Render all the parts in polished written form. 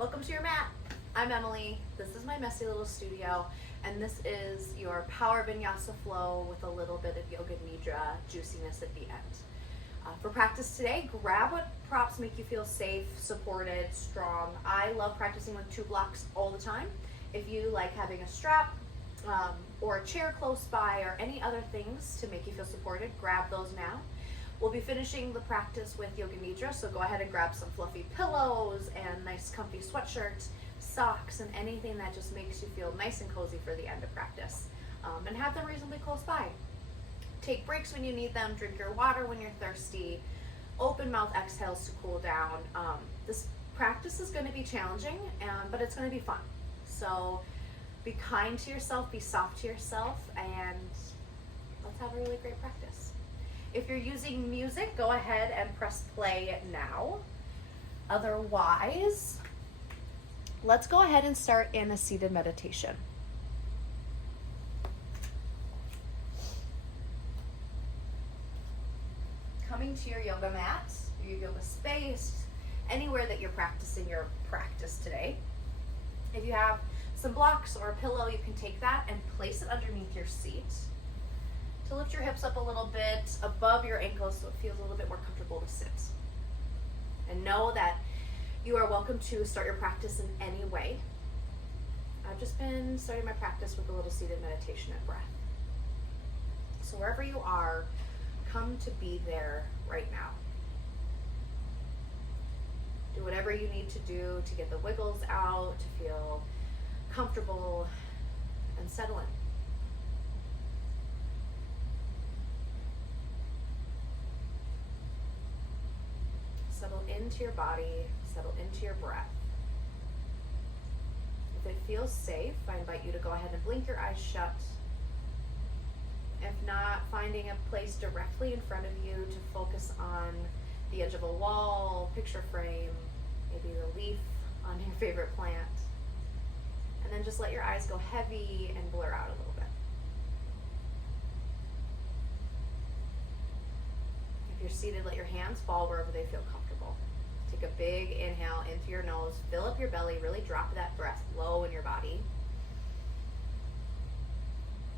Welcome to your mat. I'm Emily. This is my messy little studio, and this is your power vinyasa flow with a little bit of yoga nidra juiciness at the end. For practice today, grab what props make you feel safe, supported, strong. I love practicing with 2 blocks all the time. If you like having a strap or a chair close by or any other things to make you feel supported, grab those now. We'll be finishing the practice with yoga nidra, so go ahead and grab some fluffy pillows and nice comfy sweatshirts, socks, and anything that just makes you feel nice and cozy for the end of practice. And have them reasonably close by. Take breaks when you need them, drink your water when you're thirsty, open mouth exhales to cool down. This practice is going to be challenging, but it's going to be fun. So be kind to yourself, be soft to yourself, and let's have a really great practice. If you're using music, go ahead and press play now. Otherwise, let's go ahead and start in a seated meditation. Coming to your yoga mat, your yoga space, anywhere that you're practicing your practice today. If you have some blocks or a pillow, you can take that and place it underneath your seat to lift your hips up a little bit above your ankles so it feels a little bit more comfortable to sit. And know that you are welcome to start your practice in any way. I've just been starting my practice with a little seated meditation and breath. So wherever you are, come to be there right now. Do whatever you need to do to get the wiggles out, to feel comfortable, and settle in. Settle into your body, settle into your breath. If it feels safe, I invite you to go ahead and blink your eyes shut. If not, finding a place directly in front of you to focus on the edge of a wall, picture frame, maybe the leaf on your favorite plant. And then just let your eyes go heavy and blur out a little bit. If you're seated, let your hands fall wherever they feel comfortable. Take a big inhale in through your nose, fill up your belly, really drop that breath low in your body.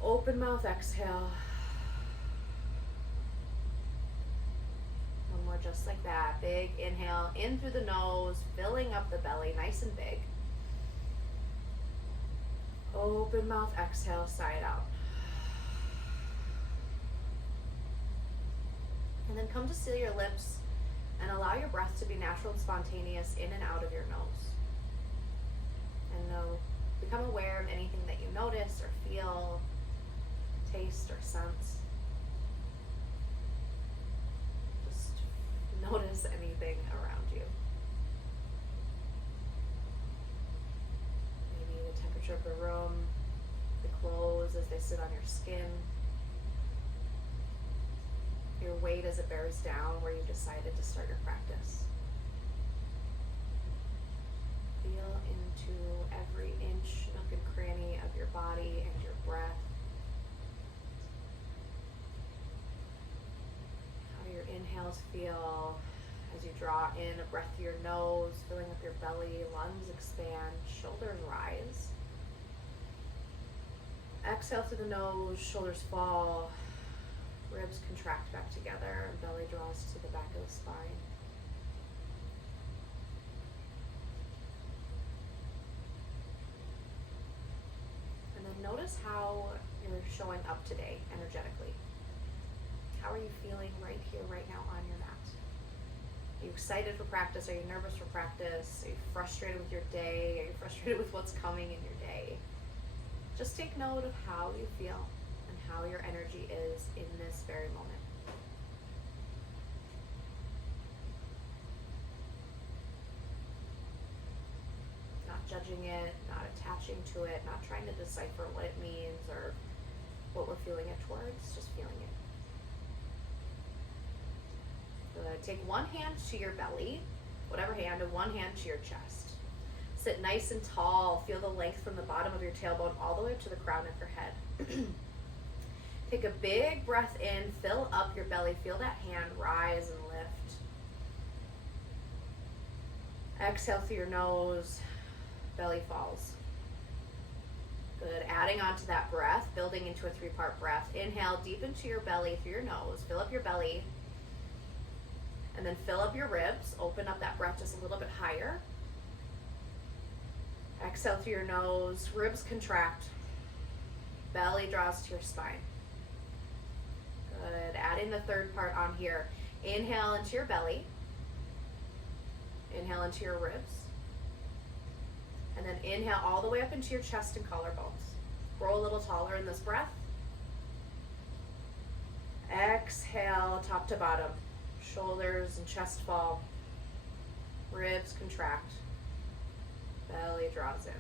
Open mouth exhale. One more just like that. Big inhale in through the nose, filling up the belly nice and big. Open mouth exhale, side out. And then come to seal your lips and allow your breath to be natural and spontaneous in and out of your nose. And become aware of anything that you notice or feel, taste or sense. Just notice anything around you. Maybe the temperature of the room, the clothes as they sit on your skin, your weight as it bears down where you decided to start your practice. Feel into every inch, nook and cranny of your body and your breath. How do your inhales feel as you draw in a breath through your nose, filling up your belly, lungs expand, shoulders rise. Exhale through the nose, shoulders fall, ribs contract back together, and belly draws to the back of the spine. And then notice how you're showing up today energetically. How are you feeling right here, right now on your mat? Are you excited for practice? Are you nervous for practice? Are you frustrated with your day? Are you frustrated with what's coming in your day? Just take note of how you feel and how your energy is in this very moment. Not judging it, not attaching to it, not trying to decipher what it means or what we're feeling it towards, just feeling it. Good. Take one hand to your belly, whatever hand, and one hand to your chest. Sit nice and tall. Feel the length from the bottom of your tailbone all the way up to the crown of your head. Take a big breath in, fill up your belly. Feel that hand rise and lift. Exhale through your nose, belly falls. Good. Adding on to that breath, building into a 3-part breath. Inhale deep into your belly through your nose. Fill up your belly. And then fill up your ribs. Open up that breath just a little bit higher. Exhale through your nose. Ribs contract. Belly draws to your spine. Good. Adding the 3rd part on here. Inhale into your belly. Inhale into your ribs. And then inhale all the way up into your chest and collarbones. Grow a little taller in this breath. Exhale, top to bottom. Shoulders and chest fall. Ribs contract. Belly draws in.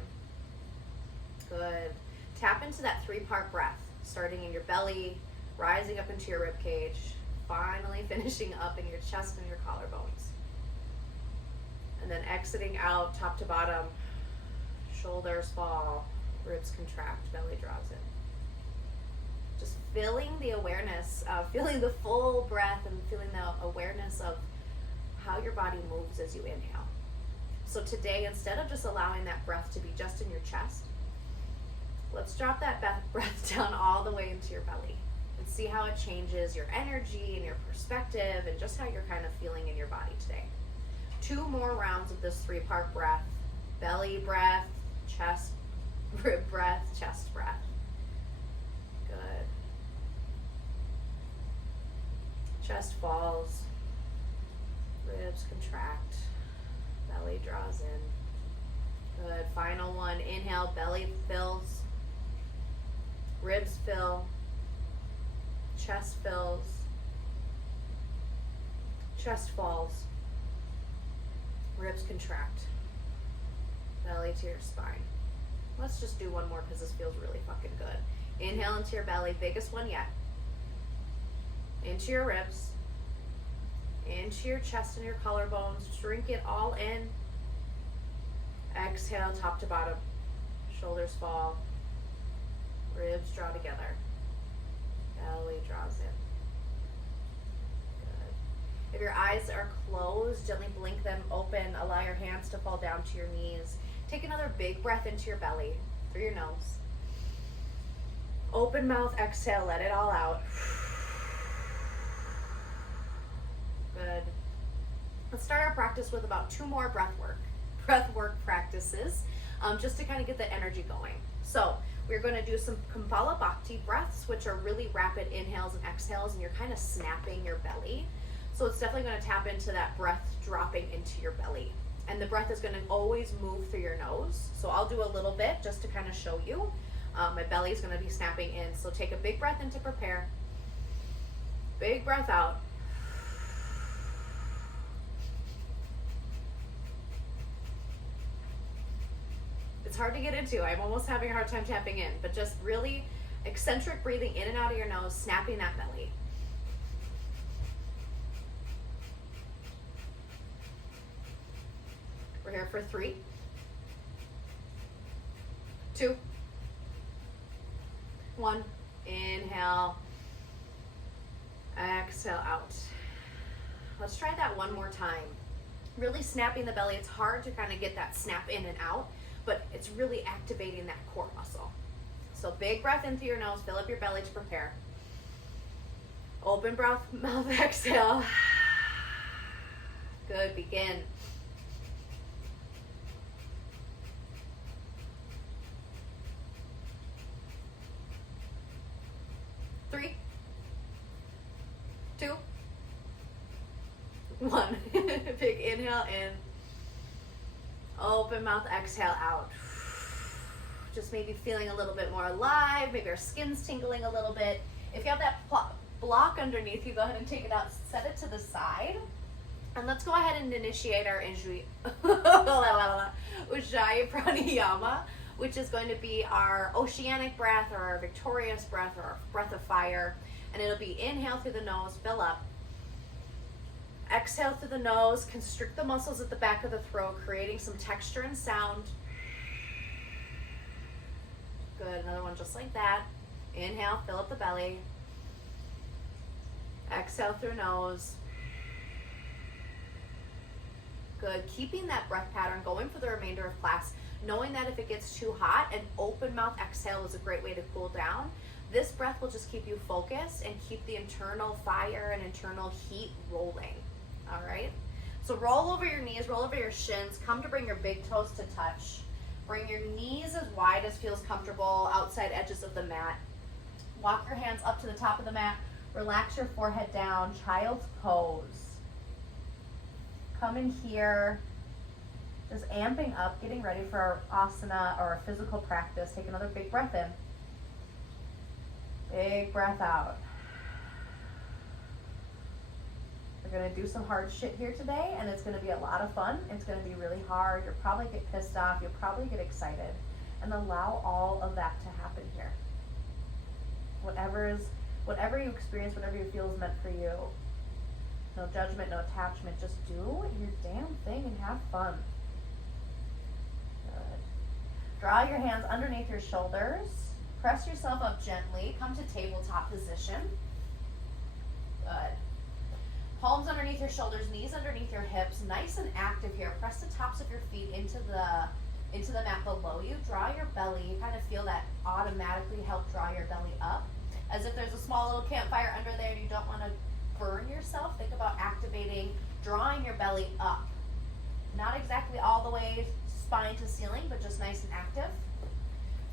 Good. Tap into that 3-part breath, starting in your belly, rising up into your rib cage, finally finishing up in your chest and your collarbones. And then exiting out top to bottom. Shoulders fall, ribs contract, belly draws in. Just feeling the awareness, feeling the full breath and feeling the awareness of how your body moves as you inhale. So today, instead of just allowing that breath to be just in your chest, let's drop that breath down all the way into your belly and see how it changes your energy and your perspective and just how you're kind of feeling in your body today. 2 more rounds of this 3-part breath. Belly breath, chest, rib breath, chest breath. Good. Chest falls, ribs contract, belly draws in. Good. Final one. Inhale, belly fills, ribs fill, chest fills, chest falls, ribs contract. Belly to your spine. Let's just do one more because this feels really fucking good. Inhale into your belly, biggest one yet. Into your ribs, into your chest and your collarbones. Drink it all in. Exhale, top to bottom. Shoulders fall. Ribs draw together. Belly draws in. Good. If your eyes are closed, gently blink them open. Allow your hands to fall down to your knees. Take another big breath into your belly, through your nose. Open mouth, exhale, let it all out. Good. Let's start our practice with about 2 more breath work practices, just to kind of get the energy going. So we're going to do some Kapalabhati breaths, which are really rapid inhales and exhales, and you're kind of snapping your belly. So it's definitely going to tap into that breath dropping into your belly. And the breath is going to always move through your nose. So I'll do a little bit just to kind of show you. My belly is going to be snapping in. So take a big breath in to prepare. Big breath out. It's hard to get into. I'm almost having a hard time tapping in. But just really eccentric breathing in and out of your nose, snapping that belly. We're here for 3, 2, 1. Inhale. Exhale out. Let's try that one more time. Really snapping the belly. It's hard to kind of get that snap in and out, but it's really activating that core muscle. So big breath in through your nose. Fill up your belly to prepare. Open mouth, exhale. Good. Begin. 3, 2, 1. Big inhale in. Open mouth, exhale out. Just maybe feeling a little bit more alive. Maybe our skin's tingling a little bit. If you have that block underneath you, go ahead and take it out. Set it to the side. And let's go ahead and initiate our Ujjayi Pranayama, which is going to be our oceanic breath or our victorious breath or our breath of fire. And it'll be inhale through the nose, fill up. Exhale through the nose, constrict the muscles at the back of the throat, creating some texture and sound. Good, another one just like that. Inhale, fill up the belly. Exhale through nose. Good, keeping that breath pattern going for the remainder of class. knowing that if it gets too hot, an open mouth exhale is a great way to cool down. This breath will just keep you focused and keep the internal fire and internal heat rolling. All right? So roll over your knees, roll over your shins, come to bring your big toes to touch. Bring your knees as wide as feels comfortable, outside edges of the mat. Walk your hands up to the top of the mat. Relax your forehead down, child's pose. Come in here, just amping up, getting ready for our asana or a physical practice. Take another big breath in. Big breath out. We're gonna do some hard shit here today, and it's gonna be a lot of fun. It's gonna be really hard. You'll probably get pissed off. You'll probably get excited. And allow all of that to happen here. Whatever you experience, whatever you feel is meant for you. No judgment, no attachment. Just do your damn thing and have fun. Good. Draw your hands underneath your shoulders. Press yourself up gently. Come to tabletop position. Good. Palms underneath your shoulders, knees underneath your hips. Nice and active here. Press the tops of your feet into the mat below you. Draw your belly. You kind of feel that automatically help draw your belly up. As if there's a small little campfire under there and you don't want to burn yourself. Think about activating, drawing your belly up. Not exactly all the way spine to ceiling, but just nice and active.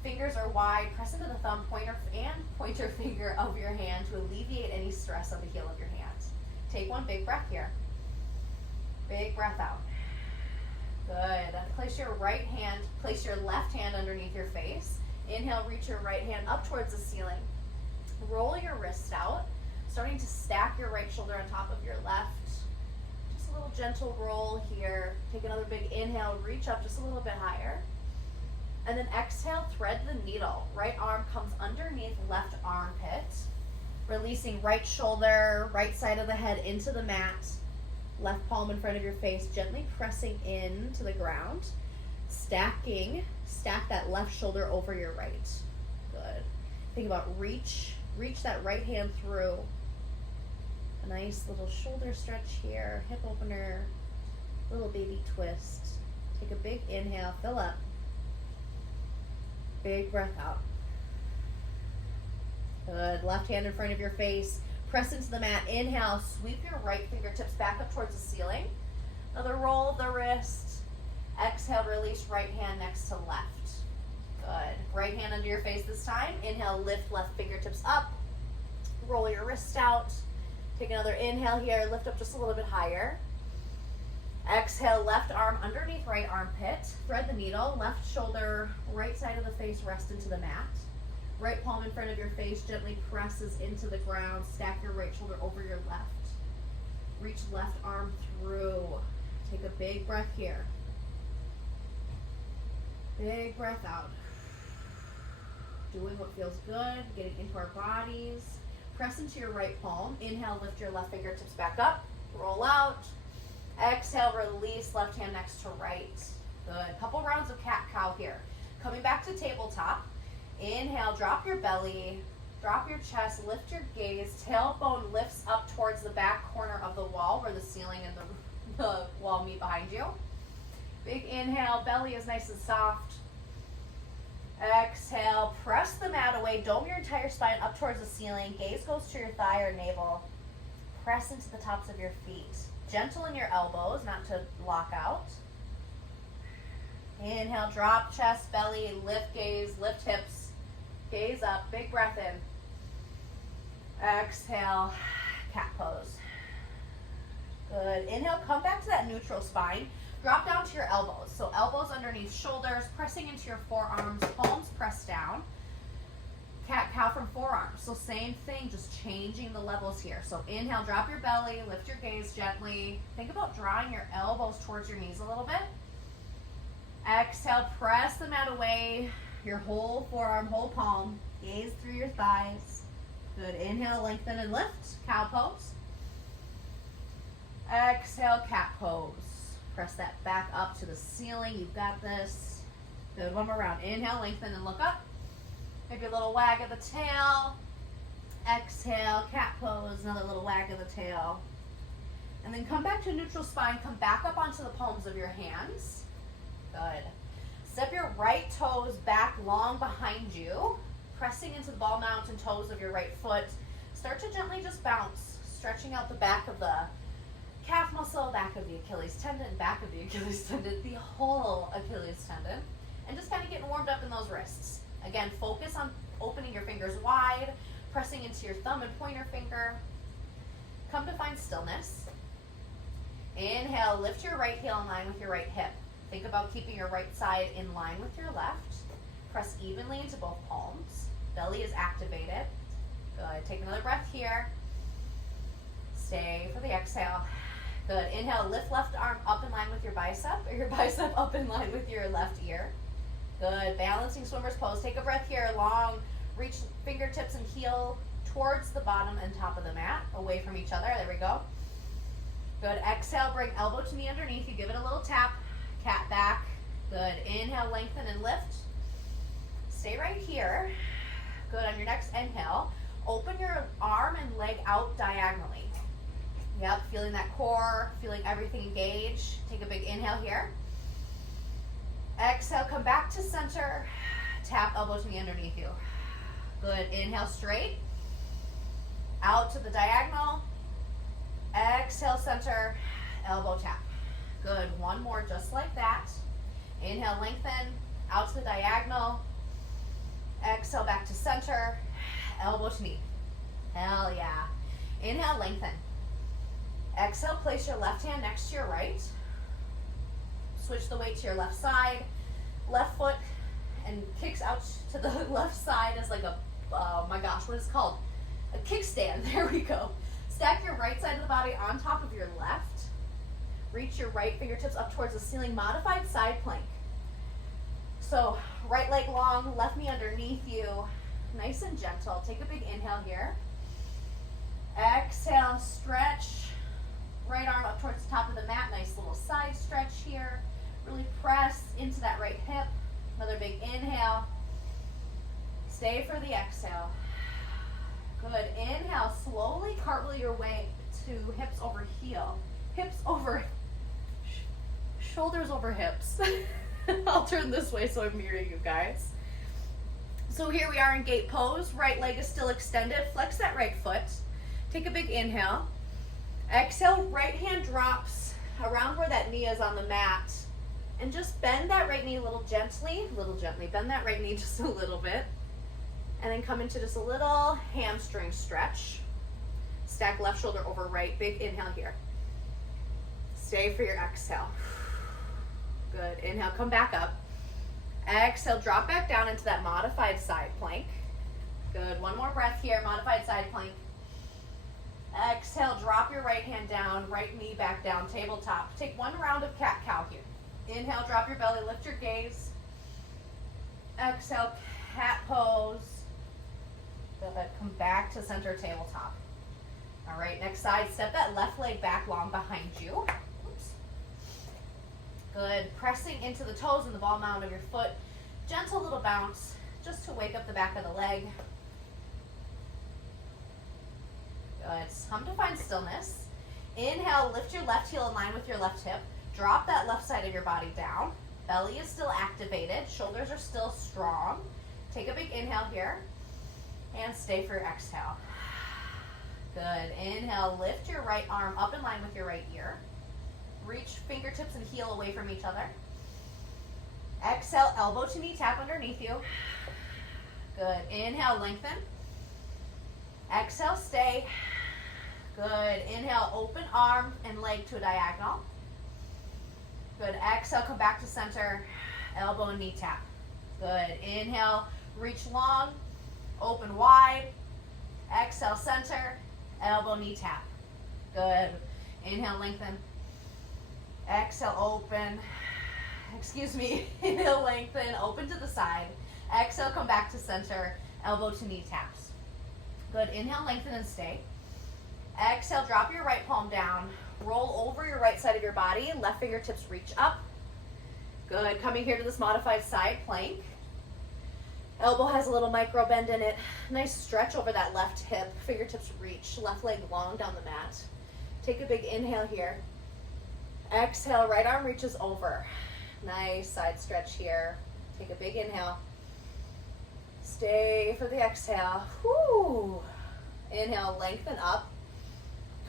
Fingers are wide. Press into the thumb, pointer finger of your hand to alleviate any stress on the heel of your hand. Take one big breath here. Big breath out. Good. Place your left hand underneath your face. Inhale, reach your right hand up towards the ceiling. Roll your wrists out, starting to stack your right shoulder on top of your left. Just a little gentle roll here. Take another big inhale, reach up just a little bit higher. And then exhale, thread the needle. Right arm comes underneath left armpit. Releasing right shoulder, right side of the head into the mat. Left palm in front of your face, gently pressing in to the ground. Stack that left shoulder over your right. Good. Think about reach that right hand through. A nice little shoulder stretch here, hip opener, little baby twist. Take a big inhale, fill up. Big breath out. Good. Left hand in front of your face. Press into the mat. Inhale. Sweep your right fingertips back up towards the ceiling. Another roll of the wrist. Exhale. Release right hand next to left. Good. Right hand under your face this time. Inhale. Lift left fingertips up. Roll your wrist out. Take another inhale here. Lift up just a little bit higher. Exhale. Left arm underneath right armpit. Thread the needle. Left shoulder, right side of the face, rest into the mat. Right palm in front of your face gently presses into the ground. Stack your right shoulder over your left. Reach left arm through. Take a big breath here. Big breath out. Doing what feels good, getting into our bodies. Press into your right palm. Inhale, lift your left fingertips back up. Roll out. Exhale, release left hand next to right. Good. Couple rounds of cat-cow here. Coming back to tabletop. Inhale, drop your belly, drop your chest, lift your gaze, tailbone lifts up towards the back corner of the wall where the ceiling and the wall meet behind you. Big inhale, belly is nice and soft. Exhale, press the mat away, dome your entire spine up towards the ceiling, gaze goes to your thigh or navel. Press into the tops of your feet. Gentle in your elbows, not to lock out. Inhale, drop chest, belly, lift gaze, lift hips. Gaze up, big breath in. Exhale, cat pose. Good. Inhale, come back to that neutral spine. Drop down to your elbows. So elbows underneath shoulders, pressing into your forearms, palms pressed down. Cat-cow from forearms. So same thing, just changing the levels here. So inhale, drop your belly, lift your gaze gently. Think about drawing your elbows towards your knees a little bit. Exhale, press the mat away. Your whole forearm, whole palm, gaze through your thighs. Good. Inhale, lengthen and lift. Cow pose. Exhale, cat pose. Press that back up to the ceiling. You've got this. Good. One more round. Inhale, lengthen and look up. Maybe a little wag of the tail. Exhale, cat pose. Another little wag of the tail. And then come back to neutral spine. Come back up onto the palms of your hands. Good. Step your right toes back long behind you, pressing into the ball mount and toes of your right foot. Start to gently just bounce, stretching out the back of the calf muscle, back of the Achilles tendon, back of the Achilles tendon, the whole Achilles tendon, and just kind of getting warmed up in those wrists. Again, focus on opening your fingers wide, pressing into your thumb and pointer finger. Come to find stillness. Inhale, lift your right heel in line with your right hip. Think about keeping your right side in line with your left. Press evenly into both palms. Belly is activated. Good. Take another breath here. Stay for the exhale. Good. Inhale, lift left arm up in line with your bicep, or your bicep up in line with your left ear. Good. Balancing swimmer's pose. Take a breath here. Long. Reach fingertips and heel towards the bottom and top of the mat, away from each other. There we go. Good. Exhale, bring elbow to knee underneath you. Give it a little tap. Cat back. Good. Inhale, lengthen and lift. Stay right here. Good. On your next inhale, open your arm and leg out diagonally. Yep, feeling that core, feeling everything engage. Take a big inhale here. Exhale, come back to center. Tap elbow to knee underneath you. Good. Inhale, straight. Out to the diagonal. Exhale, center. Elbow tap. Good. One more just like that. Inhale, lengthen. Out to the diagonal. Exhale, back to center. Elbow to knee. Hell yeah. Inhale, lengthen. Exhale, place your left hand next to your right. Switch the weight to your left side. Left foot and kicks out to the left side as like a, oh my gosh, what is it called? A kickstand. There we go. Stack your right side of the body on top of your left. Reach your right fingertips up towards the ceiling. Modified side plank. So right leg long, left knee underneath you. Nice and gentle. Take a big inhale here. Exhale, stretch. Right arm up towards the top of the mat. Nice little side stretch here. Really press into that right hip. Another big inhale. Stay for the exhale. Good. Inhale. Slowly cartwheel your way to hips over heel. Hips over, shoulders over hips. I'll turn this way so I'm mirroring you guys. So here we are in gate pose. Right leg is still extended. Flex that right foot. Take a big inhale. Exhale, right hand drops around where that knee is on the mat. And just bend that right knee a little gently. Bend that right knee just a little bit. And then come into just a little hamstring stretch. Stack left shoulder over right. Big inhale here. Stay for your exhale. Good. Inhale, come back up. Exhale, drop back down into that modified side plank. Good. One more breath here. Modified side plank. Exhale, drop your right hand down, right knee back down, tabletop. Take one round of cat-cow here. Inhale, drop your belly, lift your gaze. Exhale, cat pose. Good. Come back to center, tabletop. All right, next side, step that left leg back long behind you. Oops. Good. Pressing into the toes and the ball mound of your foot. Gentle little bounce just to wake up the back of the leg. Good. Come to find stillness. Inhale, lift your left heel in line with your left hip. Drop that left side of your body down. Belly is still activated. Shoulders are still strong. Take a big inhale here. And stay for your exhale. Good. Inhale, lift your right arm up in line with your right ear. Reach fingertips and heel away from each other. Exhale, elbow to knee tap underneath you. Good. Inhale, lengthen. Exhale, stay. Good. Inhale, open arm and leg to a diagonal. Good. Exhale, come back to center. Elbow and knee tap. Good. Inhale, reach long, open wide. Exhale, center. Elbow, knee tap. Good. Inhale, lengthen. Exhale, open. Excuse me. Inhale, lengthen. Open to the side. Exhale, come back to center. Elbow to knee taps. Good. Inhale, lengthen and stay. Exhale, drop your right palm down. Roll over your right side of your body. Left fingertips reach up. Good. Coming here to this modified side plank. Elbow has a little micro bend in it. Nice stretch over that left hip. Fingertips reach. Left leg long down the mat. Take a big inhale here. Exhale, right arm reaches over. Nice side stretch here. Take a big inhale. Stay for the exhale. Whoo. Inhale, lengthen up.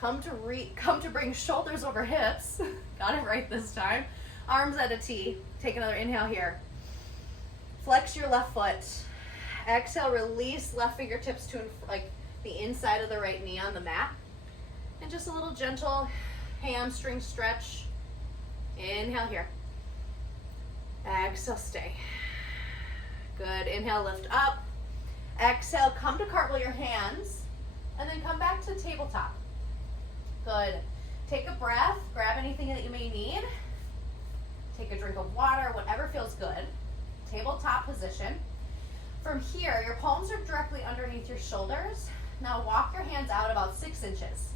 Come to bring shoulders over hips. Got it right this time. Arms at a T. Take another inhale here. Flex your left foot. Exhale, release left fingertips to like the inside of the right knee on the mat. And just a little gentle hamstring stretch. Inhale here. Exhale, stay. Good. Inhale, lift up. Exhale, come to cartwheel your hands. And then come back to tabletop. Good. Take a breath. Grab anything that you may need. Take a drink of water, whatever feels good. Tabletop position. From here, your palms are directly underneath your shoulders. Now walk your hands out about 6 inches.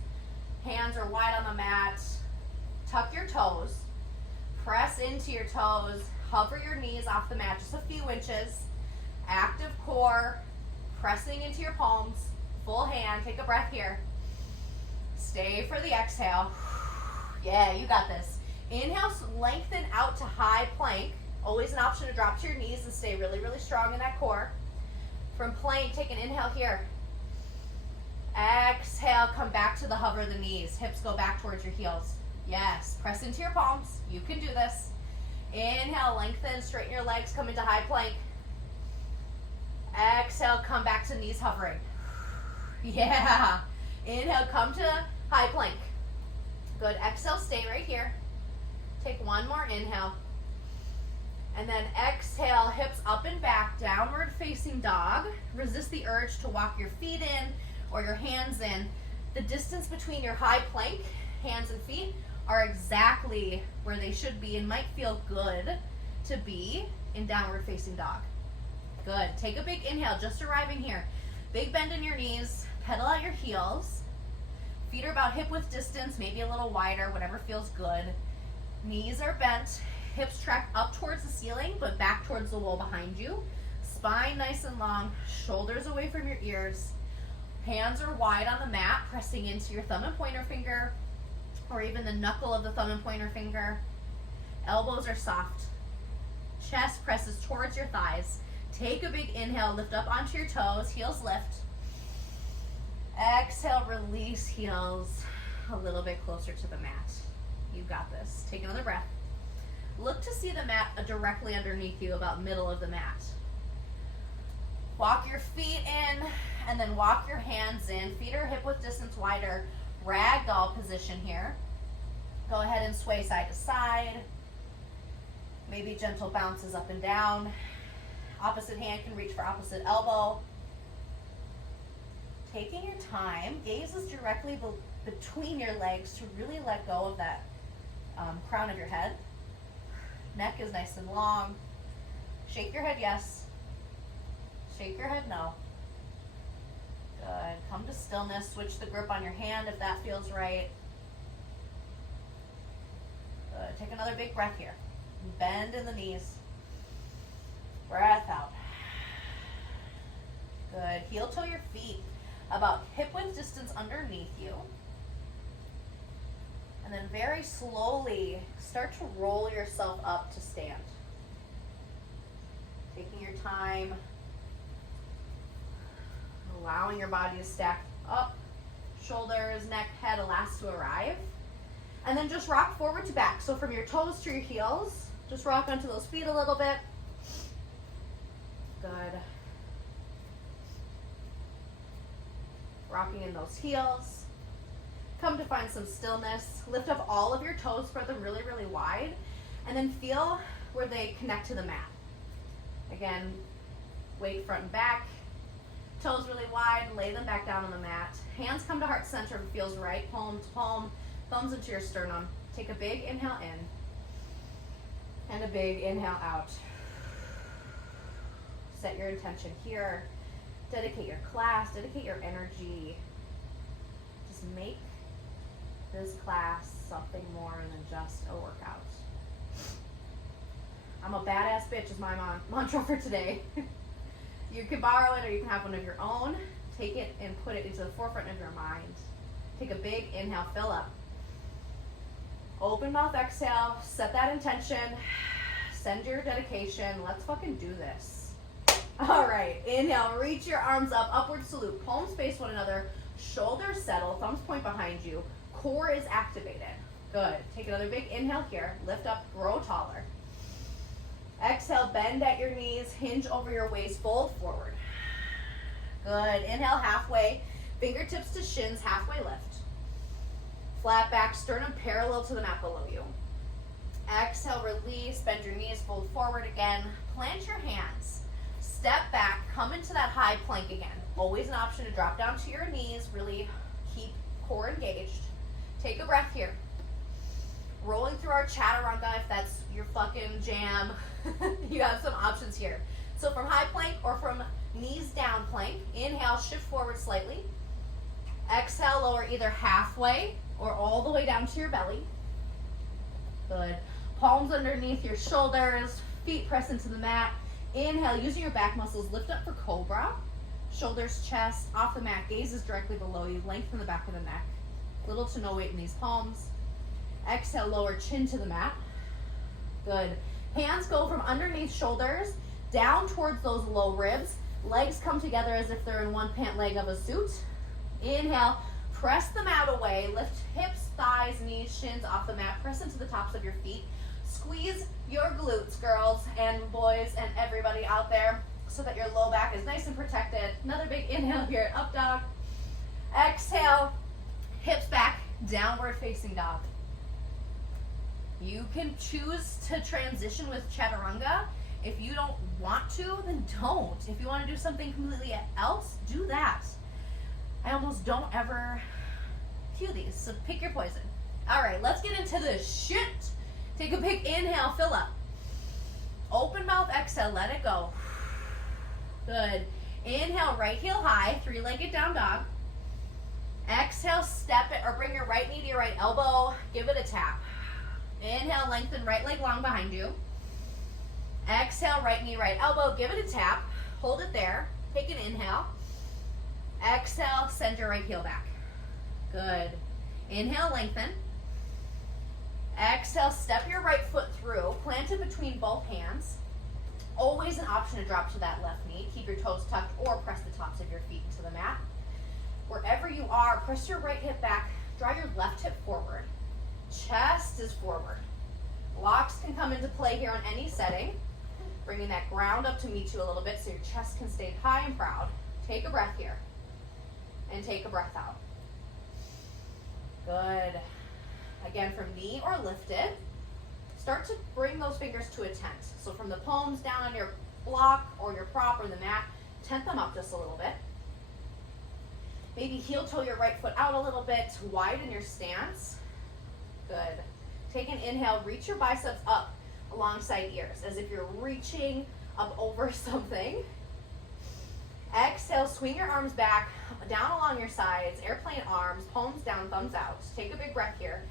Hands are wide on the mat. Tuck your toes. Press into your toes. Hover your knees off the mat just a few inches. Active core. Pressing into your palms. Full hand. Take a breath here. Stay for the exhale. Yeah, you got this. Inhale, lengthen out to high plank. Always an option to drop to your knees and stay really, really strong in that core. From plank, take an inhale here. Exhale, come back to the hover of the knees. Hips go back towards your heels. Yes, press into your palms. You can do this. Inhale, lengthen, straighten your legs, come into high plank. Exhale, come back to knees hovering. Yeah. Inhale, come to high plank. Good. Exhale, stay right here. Take one more inhale. And then exhale, hips up and back, downward facing dog. Resist the urge to walk your feet in or your hands in. The distance between your high plank, hands and feet, are exactly where they should be and might feel good to be in downward facing dog. Good. Take a big inhale, just arriving here. Big bend in your knees, pedal out your heels. Feet are about hip width distance, maybe a little wider, whatever feels good. Knees are bent, hips track up towards the ceiling, but back towards the wall behind you. Spine nice and long, shoulders away from your ears. Hands are wide on the mat, pressing into your thumb and pointer finger, or even the knuckle of the thumb and pointer finger. Elbows are soft. Chest presses towards your thighs. Take a big inhale, lift up onto your toes, heels lift. Exhale, release heels a little bit closer to the mat. You got this. Take another breath. Look to see the mat directly underneath you, about middle of the mat. Walk your feet in and then walk your hands in. Feet are hip width distance wider. Ragdoll position here. Go ahead and sway side to side. Maybe gentle bounces up and down. Opposite hand can reach for opposite elbow. Taking your time, gaze is directly between your legs to really let go of that crown of your head. Neck is nice and long. Shake your head yes. Shake your head no. Good. Come to stillness. Switch the grip on your hand if that feels right. Good. Take another big breath here. Bend in the knees. Breath out. Good. Heel toe your feet about hip width distance underneath you. And then very slowly start to roll yourself up to stand. Taking your time. Allowing your body to stack up. Shoulders, neck, head, last to arrive. And then just rock forward to back. So from your toes to your heels, just rock onto those feet a little bit. Good. Rocking in those heels. Come to find some stillness. Lift up all of your toes, spread them really, really wide, and then feel where they connect to the mat. Again, weight front and back. Toes really wide, lay them back down on the mat. Hands come to heart center if it feels right, palm to palm, thumbs into your sternum. Take a big inhale in, and a big inhale out. Set your intention here. Dedicate your class, dedicate your energy. Just make this class something more than just a workout. I'm a badass bitch is my mantra for today. You can borrow it or you can have one of your own. Take it and put it into the forefront of your mind. Take a big inhale, fill up. Open mouth exhale, set that intention. Send your dedication. Let's fucking do this. All right, inhale, reach your arms up, upward salute. Palms face one another, shoulders settle, thumbs point behind you. Core is activated. Good. Take another big inhale here. Lift up, grow taller. Exhale, bend at your knees, hinge over your waist, fold forward. Good. Inhale, halfway. Fingertips to shins, halfway lift. Flat back, sternum parallel to the mat below you. Exhale, release, bend your knees, fold forward again. Plant your hands. Step back, come into that high plank again. Always an option to drop down to your knees, really keep core engaged. Take a breath here. Rolling through our chaturanga, if that's your fucking jam, you have some options here. So from high plank or from knees down plank, inhale, shift forward slightly. Exhale, lower either halfway or all the way down to your belly. Good. Palms underneath your shoulders, feet press into the mat. Inhale, using your back muscles, lift up for cobra. Shoulders, chest, off the mat, gaze is directly below you, lengthen the back of the neck. Little to no weight in these palms. Exhale, lower chin to the mat. Good. Hands go from underneath shoulders, down towards those low ribs. Legs come together as if they're in one pant leg of a suit. Inhale, press the mat away, lift hips, thighs, knees, shins off the mat, press into the tops of your feet. Squeeze your glutes, girls and boys and everybody out there, so that your low back is nice and protected. Another big inhale here, up dog. Exhale, hips back, downward facing dog. You can choose to transition with chaturanga. If you don't want to, then don't. If you want to do something completely else, do that. I almost don't ever cue these, so pick your poison. All right, let's get into this shit. Take a big inhale, fill up. Open mouth, exhale, let it go. Good. Inhale, right heel high, three-legged down dog. Exhale, step it, or bring your right knee to your right elbow. Give it a tap. Inhale, lengthen right leg long behind you. Exhale, right knee, right elbow. Give it a tap. Hold it there. Take an inhale. Exhale, send your right heel back. Good. Inhale, lengthen. Exhale, step your right foot through. Plant it between both hands. Always an option to drop to that left knee. Keep your toes tucked or press the tops of your feet into the mat. Wherever you are, press your right hip back. Draw your left hip forward. Chest is forward. Blocks can come into play here on any setting. Bringing that ground up to meet you a little bit so your chest can stay high and proud. Take a breath here. And take a breath out. Good. Again, from knee or lifted, start to bring those fingers to a tent. So from the palms down on your block or your prop or the mat, tent them up just a little bit. Maybe heel toe your right foot out a little bit, widen your stance. Good. Take an inhale, reach your biceps up alongside ears as if you're reaching up over something. Exhale, swing your arms back, down along your sides, airplane arms, palms down, thumbs out. Take a big breath here.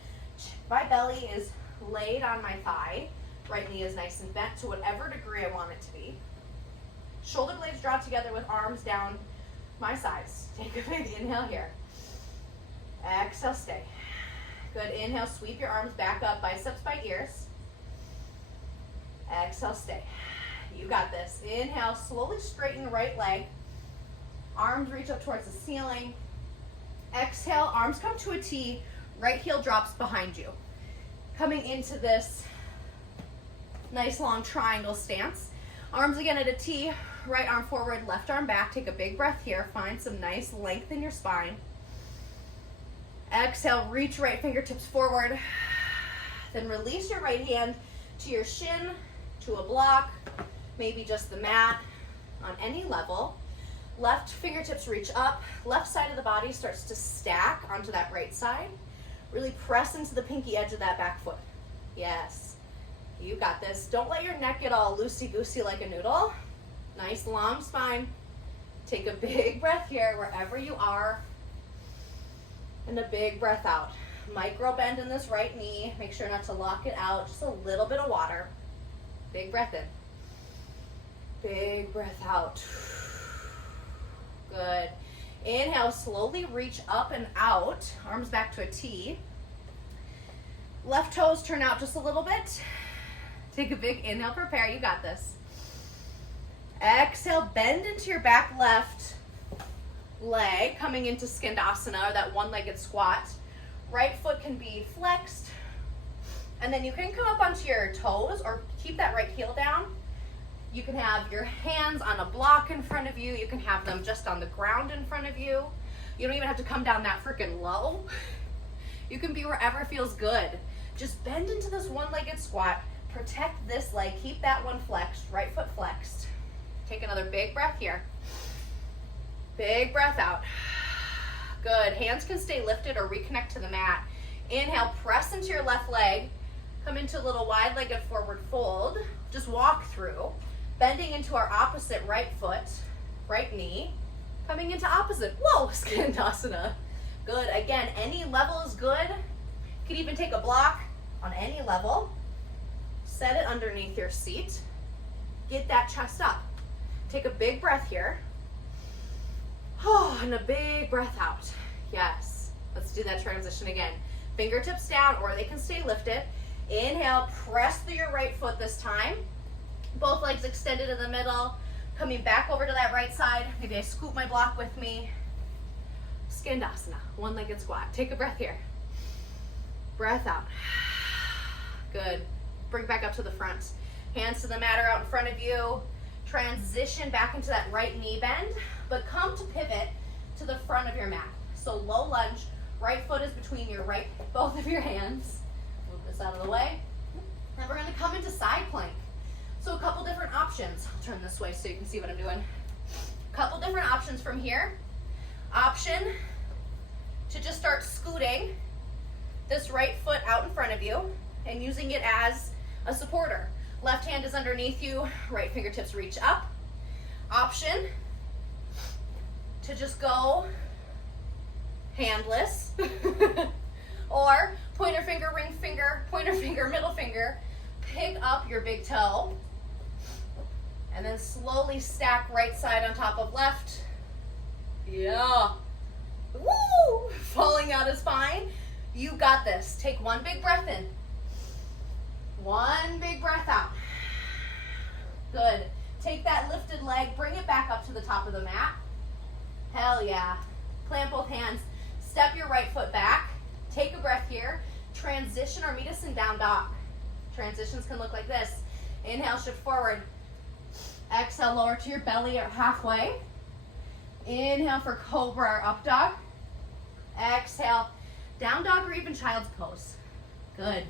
My belly is laid on my thigh. Right knee is nice and bent to whatever degree I want it to be. Shoulder blades draw together with arms down my sides. Take a big inhale here. Exhale, stay. Good. Inhale, sweep your arms back up, biceps by ears. Exhale, stay. You got this. Inhale, slowly straighten the right leg. Arms reach up towards the ceiling. Exhale, arms come to a T. Right heel drops behind you. Coming into this nice long triangle stance. Arms again at a T. Right arm forward, left arm back. Take a big breath here. Find some nice length in your spine. Exhale, reach right fingertips forward. Then release your right hand to your shin, to a block, maybe just the mat on any level. Left fingertips reach up. Left side of the body starts to stack onto that right side. Really press into the pinky edge of that back foot. Yes, you got this. Don't let your neck get all loosey-goosey like a noodle. Nice long spine. Take a big breath here wherever you are. And a big breath out. Micro bend in this right knee. Make sure not to lock it out. Just a little bit of water. Big breath in. Big breath out. Good. Inhale, slowly reach up and out. Arms back to a T. Left toes turn out just a little bit. Take a big inhale, prepare, you got this. Exhale, bend into your back left leg, coming into Skandasana, or that one-legged squat. Right foot can be flexed, and then you can come up onto your toes or keep that right heel down. You can have your hands on a block in front of you. You can have them just on the ground in front of you. You don't even have to come down that freaking low. You can be wherever feels good. Just bend into this one-legged squat. Protect this leg. Keep that one flexed, right foot flexed. Take another big breath here. Big breath out. Good. Hands can stay lifted or reconnect to the mat. Inhale, press into your left leg. Come into a little wide-legged forward fold. Just walk through. Bending into our opposite right foot, right knee. Coming into opposite. Whoa, Skandasana. Good. Again, any level is good. You can even take a block on any level. Set it underneath your seat. Get that chest up. Take a big breath here. Oh, and a big breath out. Yes. Let's do that transition again. Fingertips down, or they can stay lifted. Inhale, press through your right foot this time. Both legs extended in the middle. Coming back over to that right side. Maybe I scoop my block with me. Skandasana, one-legged squat. Take a breath here. Breath out. Good. Bring back up to the front. Hands to the mat or out in front of you. Transition back into that right knee bend, but come to pivot to the front of your mat. So low lunge, right foot is between your both of your hands. Move this out of the way. And we're gonna come into side plank. So a couple different options. I'll turn this way so you can see what I'm doing. A couple different options from here. Option to just start scooting this right foot out in front of you and using it as a supporter. Left hand is underneath you, right fingertips reach up. Option to just go handless or pointer finger, ring finger, pointer finger, middle finger. Pick up your big toe and then slowly stack right side on top of left. Yeah. Woo! Falling out is fine. You got this. Take one big breath in. One big breath out. Good. Take that lifted leg, bring it back up to the top of the mat. Hell yeah. Plant both hands. Step your right foot back. Take a breath here. Transition or meet us in down dog. Transitions can look like this. Inhale, shift forward. Exhale, lower to your belly or halfway. Inhale for cobra or up dog. Exhale, down dog or even child's pose. Good.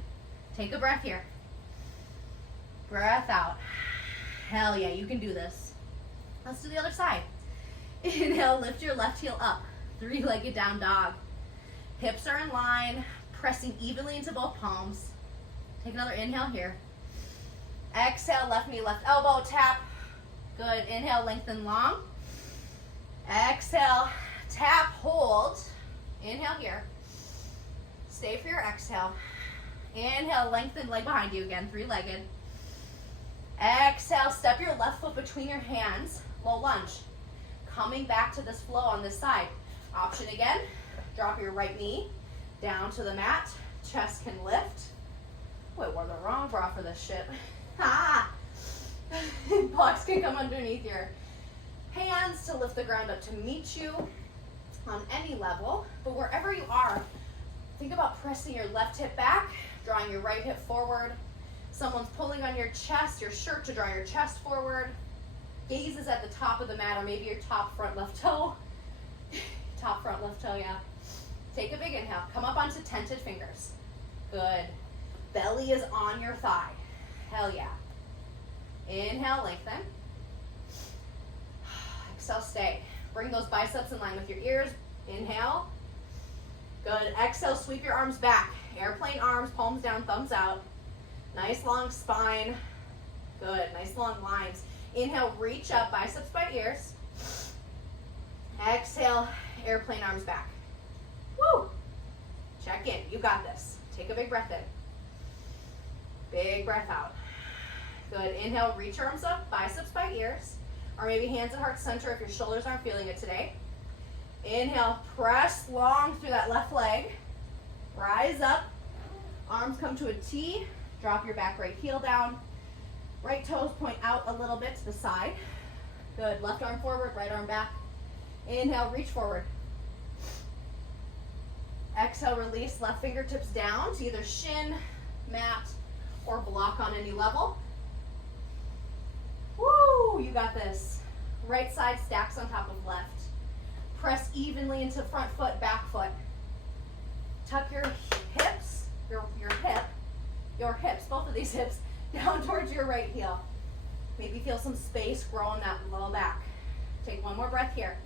Take a breath here. Breath out. Hell yeah, you can do this. Let's do the other side. Inhale, lift your left heel up. Three-legged down dog. Hips are in line, pressing evenly into both palms. Take another inhale here. Exhale, left knee, left elbow, tap. Good. Inhale, lengthen long. Exhale, tap, hold. Inhale here. Stay for your exhale. Inhale, lengthen leg behind you again, three-legged. Exhale, step your left foot between your hands, low lunge. Coming back to this flow on this side. Option again, drop your right knee down to the mat. Chest can lift. Wait, wore the wrong bra for this shit. Ha! Blocks can come underneath your hands to lift the ground up to meet you on any level. But wherever you are, think about pressing your left hip back, drawing your right hip forward. Someone's pulling on your chest, your shirt to draw your chest forward. Gaze is at the top of the mat, or maybe your top front left toe. Top front left toe, yeah. Take a big inhale. Come up onto tented fingers. Good. Belly is on your thigh. Hell yeah. Inhale, lengthen. Exhale, stay. Bring those biceps in line with your ears. Inhale. Good. Exhale, sweep your arms back. Airplane arms, palms down, thumbs out. Nice long spine. Good. Nice long lines. Inhale, reach up, biceps by ears. Exhale, airplane arms back. Woo! Check in. You got this. Take a big breath in. Big breath out. Good. Inhale, reach arms up, biceps by ears. Or maybe hands at heart center if your shoulders aren't feeling it today. Inhale, press long through that left leg. Rise up. Arms come to a T. Drop your back right heel down. Right toes point out a little bit to the side. Good. Left arm forward, right arm back. Inhale, reach forward. Exhale, release left fingertips down to either shin, mat, or block on any level. Woo, you got this. Right side stacks on top of left. Press evenly into front foot, back foot. Tuck your hips, your hips, both of these hips, down towards your right heel. Maybe feel some space grow in that low back. Take one more breath here.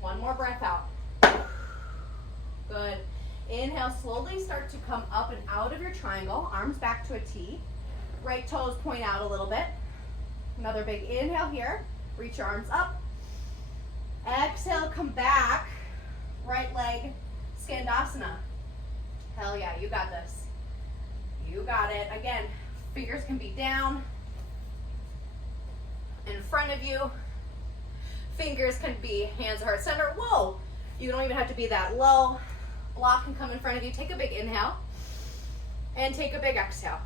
One more breath out. Good. Inhale, slowly start to come up and out of your triangle. Arms back to a T. Right toes point out a little bit. Another big inhale here. Reach your arms up. Exhale, come back. Right leg, Skandasana. Hell yeah, you got this. You got it. Again, fingers can be down, in front of you. Fingers can be hands heart center. Whoa, you don't even have to be that low. Block can come in front of you. Take a big inhale and take a big exhale.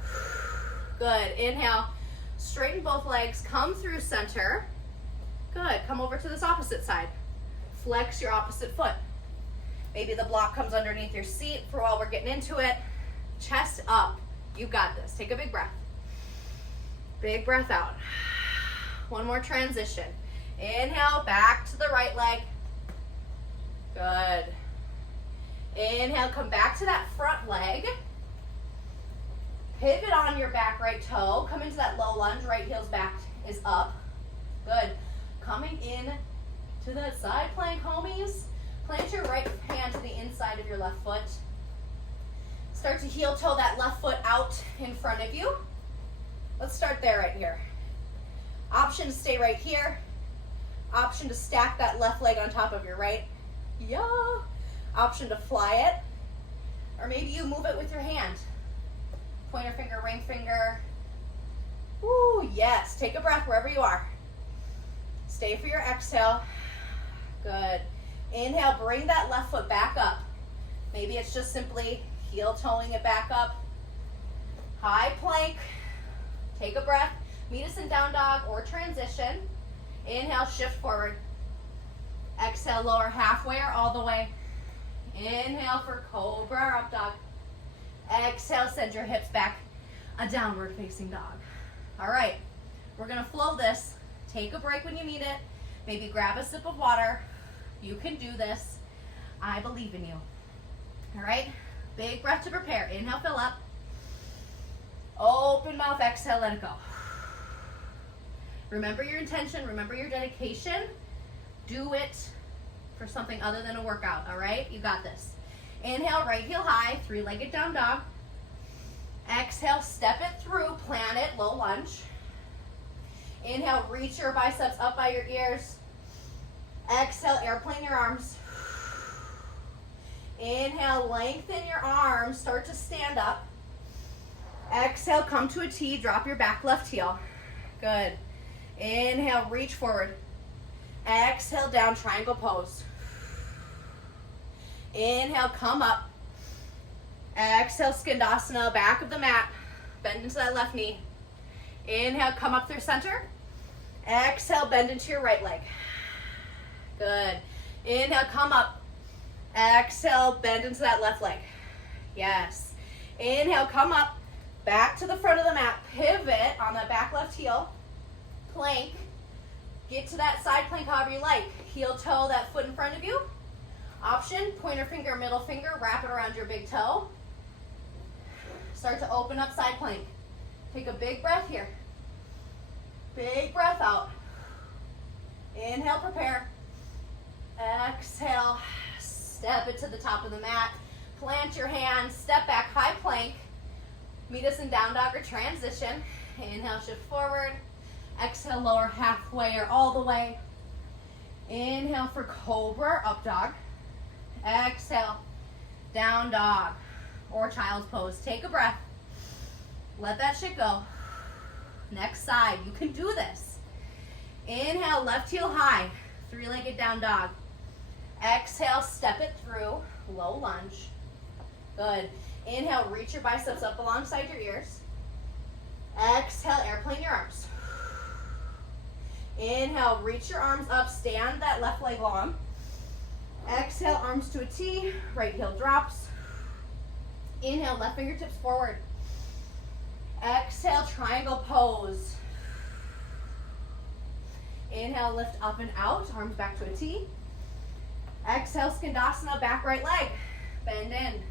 Good. Inhale, straighten both legs, come through center. Good. Come over to this opposite side. Flex your opposite foot. Maybe the block comes underneath your seat for while we're getting into it. Chest up. You got this. Take a big breath. Big breath out. One more transition. Inhale, back to the right leg. Good. Inhale, come back to that front leg. Pivot on your back right toe. Come into that low lunge. Right heel's back is up. Good. Coming in to that side plank, homies. Plant your right hand to the inside of your left foot. Start to heel toe that left foot out in front of you. Let's start there right here. Option to stay right here. Option to stack that left leg on top of your right. Yeah. Option to fly it. Or maybe you move it with your hand. Pointer finger, ring finger. Woo, yes. Take a breath wherever you are. Stay for your exhale. Good. Inhale, bring that left foot back up. Maybe it's just simply heel toeing it back up. High plank. Take a breath. Meet us in down dog or transition. Inhale, shift forward. Exhale, lower halfway or all the way. Inhale for cobra or up dog. Exhale, send your hips back. A downward facing dog. All right, we're gonna flow this. Take a break when you need it. Maybe grab a sip of water. You can do this. I believe in you. All right, big breath to prepare. Inhale, fill up. Open mouth, exhale, let it go. Remember your intention, remember your dedication. Do it for something other than a workout, all right? You got this. Inhale, right heel high, three-legged down dog. Exhale, step it through, plant it, low lunge. Inhale, reach your biceps up by your ears. Exhale, airplane your arms. Inhale, lengthen your arms, start to stand up. Exhale, come to a T, drop your back left heel. Good. Inhale, reach forward. Exhale, down, triangle pose. Inhale, come up. Exhale, Skandasana, back of the mat. Bend into that left knee. Inhale, come up through center. Exhale, bend into your right leg. Good. Inhale, come up. Exhale, bend into that left leg. Yes. Inhale, come up. Back to the front of the mat. Pivot on that back left heel. Plank. Get to that side plank however you like. Heel toe that foot in front of you. Option, pointer finger, middle finger, wrap it around your big toe. Start to open up side plank. Take a big breath here. Big breath out. Inhale, prepare. Exhale, step it to the top of the mat. Plant your hands, step back, high plank. Meet us in down dog or transition. Inhale, shift forward. Exhale, lower halfway or all the way. Inhale for cobra, up dog. Exhale, down dog or child's pose. Take a breath. Let that shit go. Next side, you can do this. Inhale, left heel high, three-legged down dog. Exhale, step it through, low lunge. Good. Inhale, reach your biceps up alongside your ears. Exhale, airplane your arms. Inhale, reach your arms up, stand that left leg long. Exhale, arms to a T, right heel drops. Inhale, left fingertips forward. Exhale, triangle pose. Inhale, lift up and out, arms back to a T. Exhale, Skandasana, back right leg. Bend in.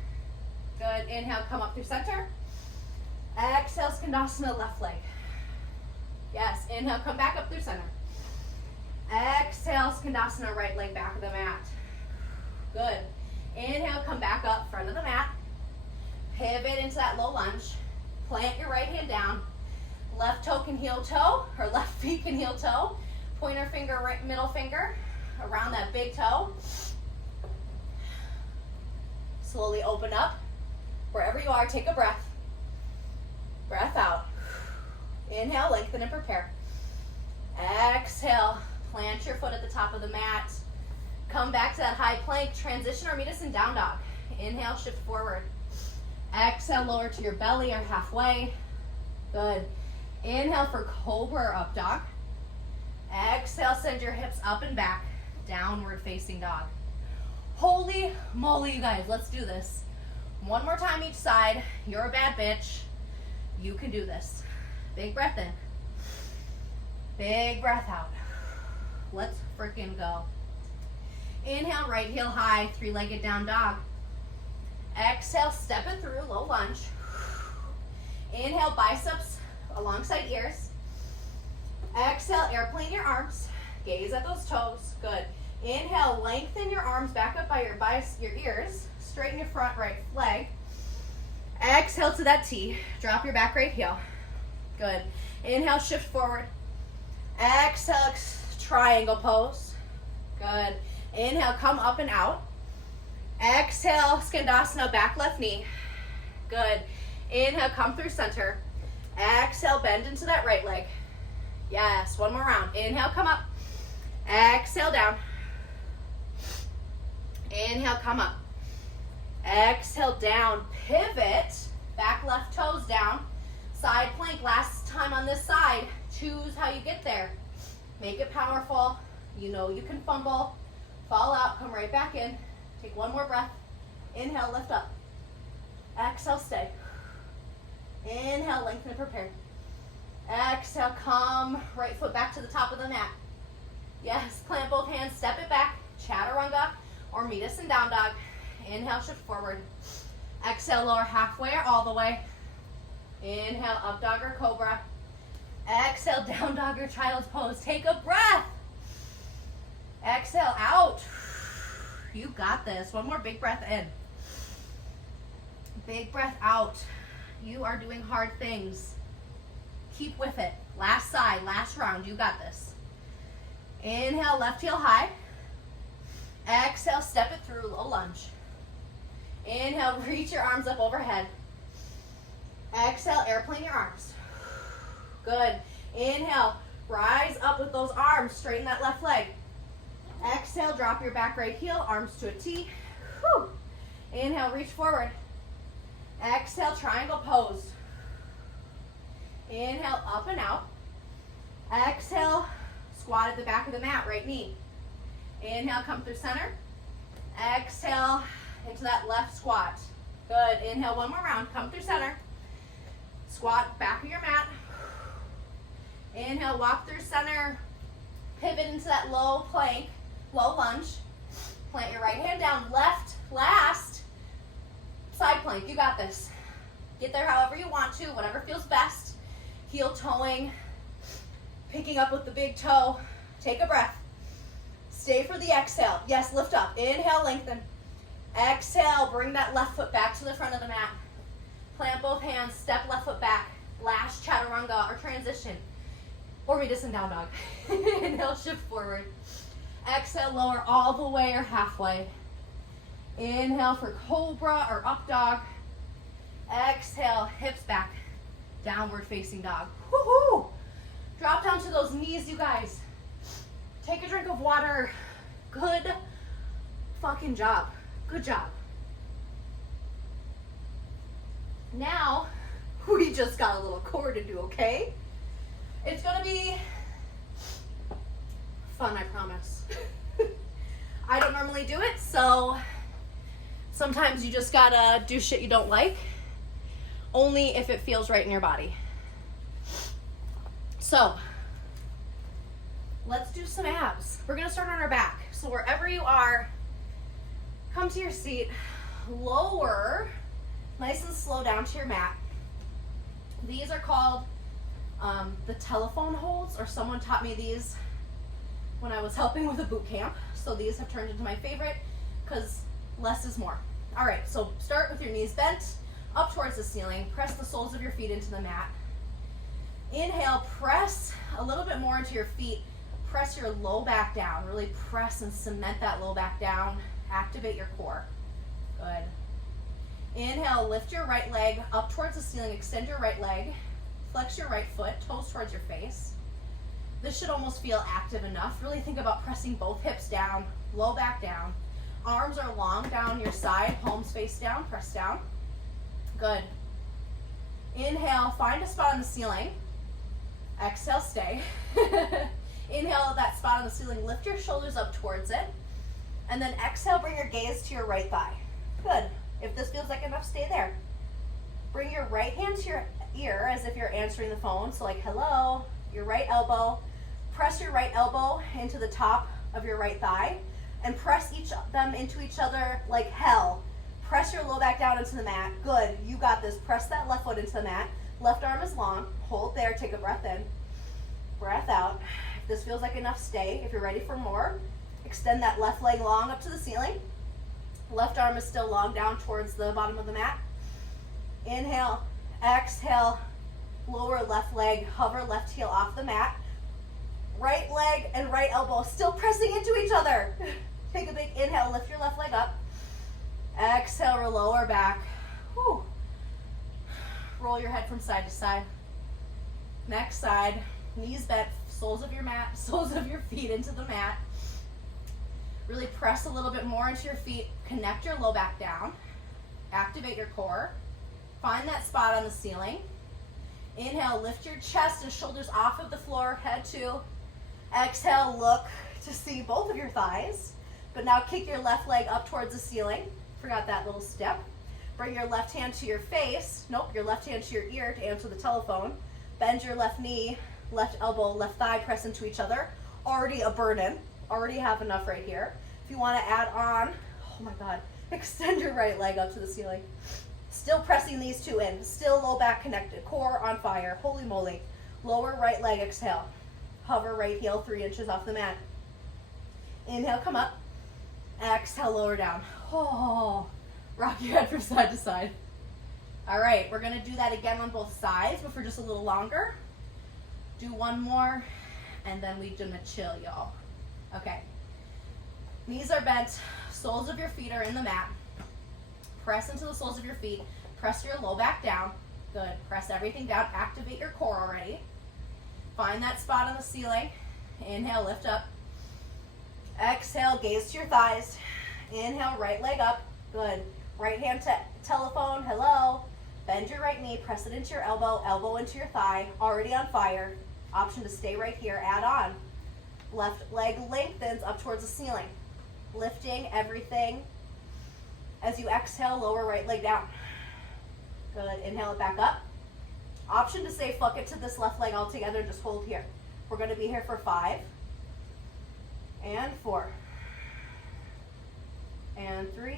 Good. Inhale, come up through center. Exhale, Skandasana, left leg. Yes. Inhale, come back up through center. Exhale, Skandasana, right leg back of the mat. Good. Inhale, come back up, front of the mat. Pivot into that low lunge. Plant your right hand down. Left toe can heel toe, or left feet can heel toe. Pointer finger, right middle finger around that big toe. Slowly open up. Wherever you are, take a breath. Breath out. Inhale, lengthen and prepare. Exhale, plant your foot at the top of the mat. Come back to that high plank, transition or meet us in down dog. Inhale, shift forward. Exhale, lower to your belly or halfway. Good. Inhale for cobra or up dog. Exhale, send your hips up and back, downward facing dog. Holy moly, you guys, let's do this. One more time each side. You're a bad bitch. You can do this. Big breath in. Big breath out. Let's freaking go. Inhale, right heel high, three-legged down dog. Exhale, step it through, low lunge. Inhale, biceps alongside ears. Exhale, airplane your arms. Gaze at those toes. Good. Inhale, lengthen your arms back up by your ears. Straighten your front right leg. Exhale to that T. Drop your back right heel. Good. Inhale, shift forward. Exhale, triangle pose. Good. Inhale, come up and out. Exhale, Skandasana, back left knee. Good. Inhale, come through center. Exhale, bend into that right leg. Yes, one more round. Inhale, come up. Exhale, down. Inhale, come up. Exhale, down. Pivot. Back left toes down. Side plank. Last time on this side. Choose how you get there. Make it powerful. You know you can fumble. Fall out. Come right back in. Take one more breath. Inhale, lift up. Exhale, stay. Inhale, lengthen and prepare. Exhale, come right foot back to the top of the mat. Yes, plant both hands, step it back, chaturanga, or meet us in down dog. Inhale, shift forward. Exhale, lower halfway or all the way. Inhale, up dog or cobra. Exhale, down dog or child's pose. Take a breath. Exhale, out. You got this. One more big breath in. Big breath out. You are doing hard things. Keep with it. Last side, last round. You got this. Inhale, left heel high. Exhale, step it through, low lunge. Inhale, reach your arms up overhead. Exhale, airplane your arms. Good. Inhale, rise up with those arms. Straighten that left leg. Exhale, drop your back right heel, arms to a T. Whew. Inhale, reach forward. Exhale, triangle pose. Inhale, up and out. Exhale, squat at the back of the mat, right knee. Inhale, come through center. Exhale, into that left squat. Good. Inhale, one more round. Come through center. Squat, back of your mat. Inhale, walk through center. Pivot into that low plank, low lunge. Plant your right hand down. Left, last. Side plank. You got this. Get there however you want to, whatever feels best. Heel toeing, picking up with the big toe. Take a breath. Stay for the exhale. Yes, lift up. Inhale, lengthen. Exhale, bring that left foot back to the front of the mat. Plant both hands, step left foot back. Last chaturanga or transition. Or meet us in down dog. Inhale, shift forward. Exhale, lower all the way or halfway. Inhale for cobra or up dog. Exhale, hips back. Downward facing dog. Woohoo! Drop down to those knees, you guys. Take a drink of water. Good fucking job. Good job. Now, We just got a little core to do, okay? It's gonna be fun, I promise. I don't normally do it, so sometimes you just gotta do shit you don't like, only if it feels right in your body. So, let's do some abs. We're gonna start on our back. So wherever you are, come to your seat, lower, nice and slow down to your mat. These are called the telephone holds, or someone taught me these when I was helping with a boot camp. So these have turned into my favorite because less is more. All right, so start with your knees bent up towards the ceiling. Press the soles of your feet into the mat. Inhale, press a little bit more into your feet. Press your low back down. Really press and cement that low back down. Activate your core. Good. Inhale, lift your right leg up towards the ceiling. Extend your right leg. Flex your right foot, toes towards your face. This should almost feel active enough. Really think about pressing both hips down, low back down. Arms are long down your side, palms face down, press down. Good. Inhale, find a spot on the ceiling. Exhale, stay. Inhale that spot on the ceiling, lift your shoulders up towards it. And then exhale, bring your gaze to your right thigh. Good. If this feels like enough, stay there. Bring your right hand to your ear as if you're answering the phone. So like, hello, your right elbow. Press your right elbow into the top of your right thigh and press them into each other like hell. Press your low back down into the mat. Good, you got this. Press that left foot into the mat. Left arm is long. Hold there, take a breath in. Breath out. If this feels like enough, stay. If you're ready for more, extend that left leg long up to the ceiling. Left arm is still long down towards the bottom of the mat. Inhale, exhale, lower left leg, hover left heel off the mat. Right leg and right elbow still pressing into each other. Take a big inhale, lift your left leg up. Exhale, lower back. Whew. Roll your head from side to side. Next side, knees bent, soles of your feet into the mat. Really press a little bit more into your feet. Connect your low back down. Activate your core. Find that spot on the ceiling. Inhale, lift your chest and shoulders off of the floor, head to. Exhale, look to see both of your thighs. But now kick your left leg up towards the ceiling. Forgot that little step. Bring your left hand to your face. Nope, your left hand to your ear to answer the telephone. Bend your left knee, left elbow, left thigh press into each other. Already a burden. Already have enough right here. If you want to add on, oh my God, extend your right leg up to the ceiling. Still pressing these two in. Still low back connected. Core on fire. Holy moly. Lower right leg, exhale. Hover right heel 3 inches off the mat. Inhale, come up. Exhale, lower down. Oh, rock your head from side to side. All right, we're gonna do that again on both sides, but for just a little longer. Do one more, and then we're gonna chill, y'all. Okay. Knees are bent, soles of your feet are in the mat. Press into the soles of your feet. Press your low back down. Good. Press everything down. Activate your core already. Find that spot on the ceiling. Inhale, lift up. Exhale, gaze to your thighs. Inhale, right leg up. Good. Right hand to telephone. Hello. Bend your right knee. Press it into your elbow. Elbow into your thigh. Already on fire. Option to stay right here. Add on. Left leg lengthens up towards the ceiling. Lifting everything. As you exhale, lower right leg down. Good. Inhale it back up. Option to say fuck it to this left leg altogether. Just hold here. We're going to be here for 5 and 4 and 3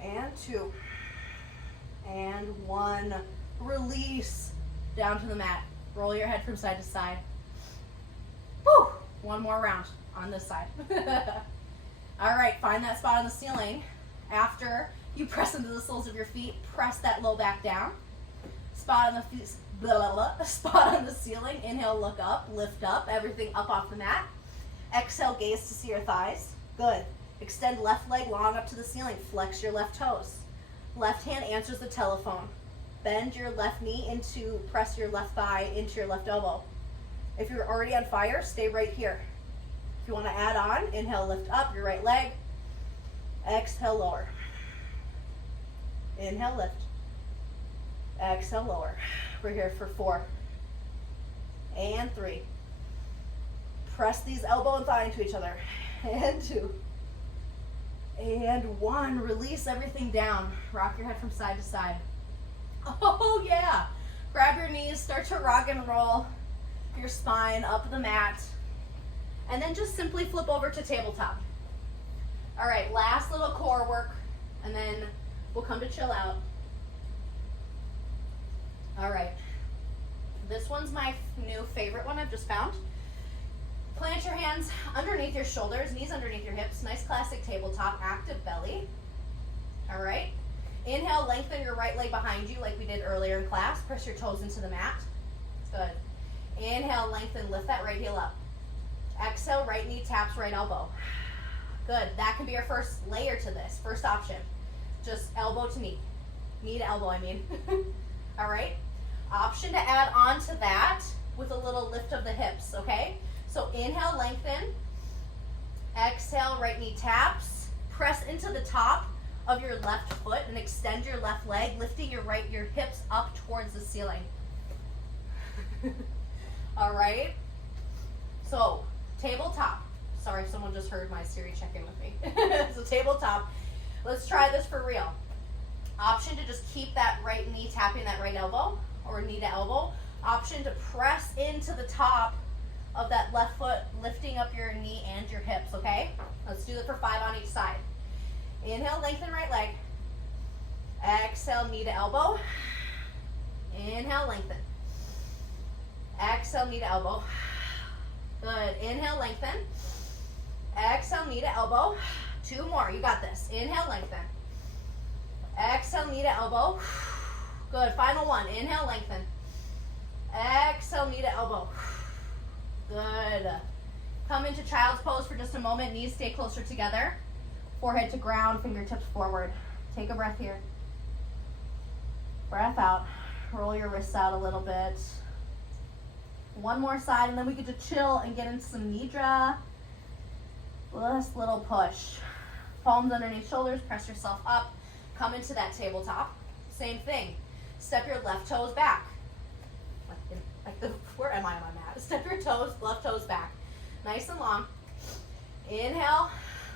and 2 and 1. Release down to the mat. Roll your head from side to side. Whew. One more round on this side. All right, find that spot on the ceiling. After you press into the soles of your feet, press that low back down. Spot on the feet, spot on the ceiling. Inhale, look up, lift up, everything up off the mat. Exhale, gaze to see your thighs. Good. Extend left leg long up to the ceiling. Flex your left toes. Left hand answers the telephone. Bend your left knee into, press your left thigh into your left elbow. If you're already on fire, stay right here. If you want to add on, inhale, lift up your right leg. Exhale, lower. Inhale, lift. Exhale, lower. We're here for 4 and 3. Press these elbow and thigh into each other. And 2 and 1. Release everything down. Rock your head from side to side. Oh yeah. Grab your knees, start to rock and roll your spine up the mat. And then just simply flip over to tabletop. All right, last little core work, and then we'll come to chill out. All right, this one's my new favorite one I've just found. Plant your hands underneath your shoulders, knees underneath your hips. Nice classic tabletop, active belly. All right, inhale, lengthen your right leg behind you like we did earlier in class. Press your toes into the mat. Good. Inhale, lengthen, lift that right heel up. Exhale, right knee taps right elbow. Good. That can be our first layer to this. First option. Just elbow to knee. Knee to elbow, I mean. All right. Option to add on to that with a little lift of the hips, okay? So inhale, lengthen. Exhale, right knee taps. Press into the top of your left foot and extend your left leg, lifting your hips up towards the ceiling. All right. So tabletop. Sorry, someone just heard my Siri check in with me. So tabletop. Let's try this for real. Option to just keep that right knee tapping that right elbow or knee to elbow. Option to press into the top of that left foot, lifting up your knee and your hips, okay? Let's do it for 5 on each side. Inhale, lengthen right leg. Exhale, knee to elbow. Inhale, lengthen. Exhale, knee to elbow. Good. Inhale, lengthen. Exhale, knee to elbow. 2 more. You got this. Inhale, lengthen. Exhale, knee to elbow. Good. Final one. Inhale, lengthen. Exhale, knee to elbow. Good. Come into child's pose for just a moment. Knees stay closer together. Forehead to ground, fingertips forward. Take a breath here. Breath out. Roll your wrists out a little bit. One more side, and then we get to chill and get into some nidra. Last little push. Palms underneath shoulders, press yourself up. Come into that tabletop. Same thing. Step your left toes back. Where am I on my mat? Step your toes, left toes back. Nice and long. Inhale,